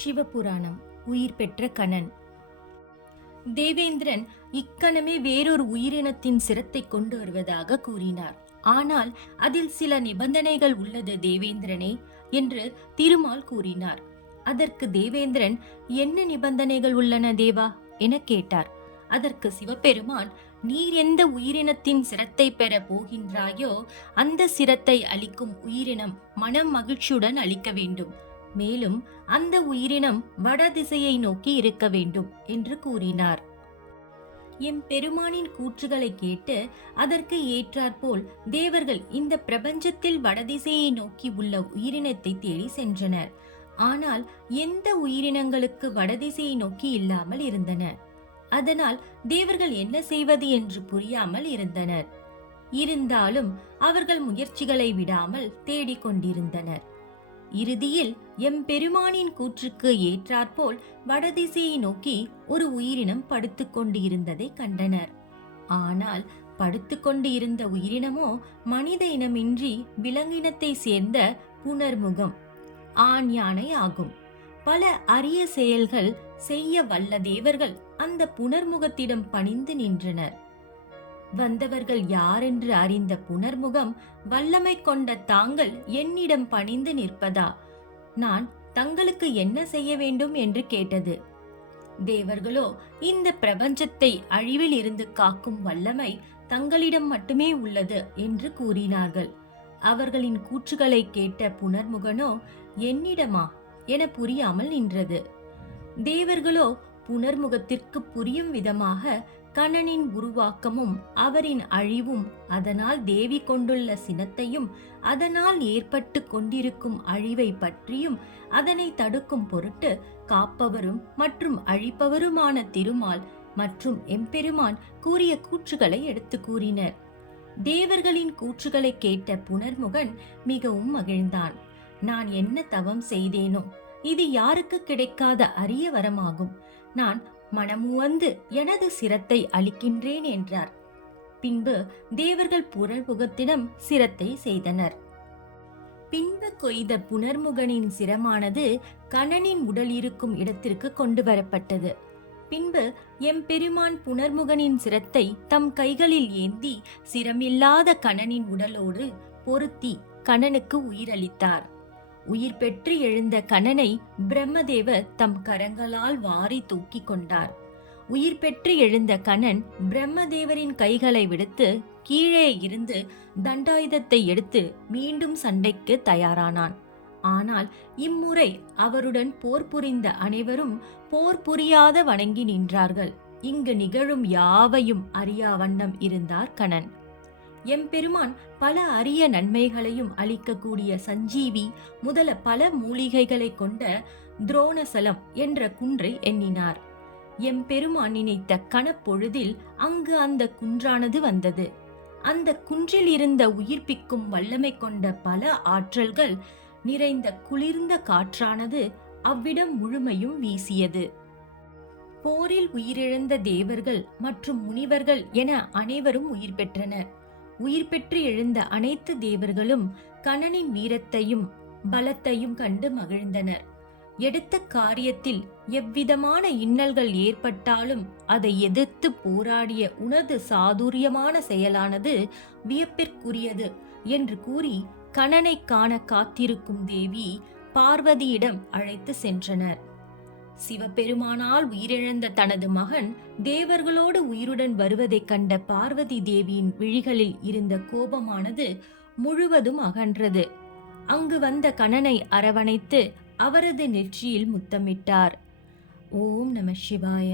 சிவபுராணம். உயிர் பெற்ற கணன். தேவேந்திரன் இக்கணமே வேறொரு உயிரினத்தின் சிரத்தை கொண்டு வருவதாக கூறினார். ஆனால் அதில் சில நிபந்தனைகள் உள்ளது தேவேந்திரனே என்று திருமால் கூறினார். அதற்கு தேவேந்திரன், என்ன நிபந்தனைகள் உள்ளன தேவா என கேட்டார். அதற்கு சிவபெருமான், நீர் எந்த உயிரினத்தின் சிரத்தை பெற போகின்றாயோ அந்த சிரத்தை அளிக்கும் உயிரினம் மனம் மகிழ்ச்சியுடன் அளிக்க வேண்டும். மேலும் அந்த உயிரினம் வடதிசையை நோக்கி இருக்க வேண்டும் என்று கூறினார். எம் பெருமானின் கூற்றுகளை கேட்டு அதற்கு ஏற்றாற்போல் தேவர்கள் இந்த பிரபஞ்சத்தில் வடதிசையை நோக்கி உள்ள உயிரினத்தை தேடி சென்றனர். ஆனால் எந்த உயிரினங்களுக்கு வடதிசையை நோக்கி இல்லாமல் இருந்தன. அதனால் தேவர்கள் என்ன செய்வது என்று புரியாமல் இருந்தனர். இருந்தாலும் அவர்கள் முயற்சிகளை விடாமல் தேடிக்கொண்டிருந்தனர். இறுதியில் எம்பெருமானின் கூற்றுக்கு ஏற்றாற்போல் வடதிசையை நோக்கி ஒரு உயிரினம் படுத்துக்கொண்டு இருந்ததை கண்டனர். ஆனால் படுத்துக்கொண்டு இருந்த உயிரினமோ மனித இனமின்றி விலங்கினத்தை சேர்ந்த புனர்முகம் ஆண் யானை ஆகும். பல அரிய செயல்கள் செய்ய வல்ல தேவர்கள் அந்த புனர்முகத்திடம் பணிந்து நின்றனர். வந்தவர்கள் யாரென்று அறிந்த புனர்முகம், வல்லமை கொண்ட தாங்கள் என்னிடம் பணிந்து நிற்பதா? நான் தங்களுக்கு என்ன செய்ய வேண்டும் என்று கேட்டது. தேவர்களோ, இந்த பிரபஞ்சத்தை அழிவில் இருந்து காக்கும் வல்லமை தங்களிடம் மட்டுமே உள்ளது என்று கூறினார்கள். அவர்களின் கூற்றுகளை கேட்ட புனர்முகனோ, என்னிடமா என புரியாமல் நின்றது. தேவர்களோ புனர்முகத்திற்கு புரியும் விதமாக கணனின் உருவாக்கமும் அவரின் அழிவும், அதனால் தேவி கொண்டுள்ள சினத்தையும், அதனால் ஏற்பட்டு கொண்டிருக்கும் அழிவை பற்றியும், அதனை தடுக்கும் பொருட்டு காப்பவரும் மற்றும் அழிப்பவருமான திருமால் மற்றும் எம்பெருமான் கூறிய கூற்றுகளை எடுத்து கூறினர். தேவர்களின் கூற்றுகளை கேட்ட புனர்முகன் மிகவும் மகிழ்ந்தான். நான் என்ன தவம் செய்தேனோ, இது யாருக்கு கிடைக்காத அரிய வரமாகும். நான் மனமுவந்து எனது சிரத்தை அளிக்கின்றேன் என்றார். பின்பு தேவர்கள் புனர்முகத்திடம் சிரத்தை செய்தனர். பின்பு கொய்த புனர்முகனின் சிரமானது கணனின் உடல் இருக்கும் இடத்திற்கு கொண்டு வரப்பட்டது. பின்பு எம்பெருமான் புனர்முகனின் சிரத்தை தம் கைகளில் ஏந்தி சிரமில்லாத கணனின் உடலோடு பொருத்தி கணனுக்கு உயிரளித்தார். உயிர் பெற்று எழுந்த கணனை பிரம்மதேவர் தம் கரங்களால் வாரி தூக்கி கொண்டார். உயிர் பெற்று எழுந்த கணன் பிரம்மதேவரின் கைகளை விடுத்து கீழே இருந்து தண்டாயுதத்தை எடுத்து மீண்டும் சண்டைக்கு தயாரானான். ஆனால் இம்முறை அவருடன் போர் புரிந்த அனைவரும் போர் புரியாத வணங்கி நின்றார்கள். இங்கு நிகழும் யாவையும் அறியா வண்ணம் இருந்தார் கணன். எம்பெருமான் பல அரிய நன்மைகளையும் அளிக்கக்கூடிய சஞ்சீவி முதல பல மூலிகைகளை கொண்ட துரோணசலம் என்ற குன்றை எண்ணினார். எம்பெருமான் நினைத்த கணப்பொழுதில் அங்கு அந்த குன்றானது வந்தது. அந்த குன்றில் இருந்த உயிர்ப்பிக்கும் வல்லமை கொண்ட பல ஆற்றல்கள் நிறைந்த குளிர்ந்த காற்றானது அவ்விடம் முழுமையும் வீசியது. போரில் உயிரிழந்த தேவர்கள் மற்றும் முனிவர்கள் என அனைவரும் உயிர் பெற்றனர். உயிர் பெற்று எழுந்த அனைத்து தேவர்களும் கணனின் வீரத்தையும் பலத்தையும் கண்டு மகிழ்ந்தனர். எடுத்த காரியத்தில் எவ்விதமான இன்னல்கள் ஏற்பட்டாலும் அதை எதிர்த்து போராடிய உனது சாதுரியமான செயலானது வியப்பிற்குரியது என்று கூறி கணனை காண காத்திருக்கும் தேவி பார்வதியிடம் அழைத்து சென்றனர். சிவபெருமானால் உயிரிழந்த தனது மகன் தேவர்களோடு உயிருடன் வருவதைக் கண்ட பார்வதி தேவியின் விழிகளில் இருந்த கோபமானது முழுவதும் அகன்றது. அங்கு வந்த கணனை அரவணைத்து அவரது நெற்றியில் முத்தமிட்டார். ஓம் நம சிவாய.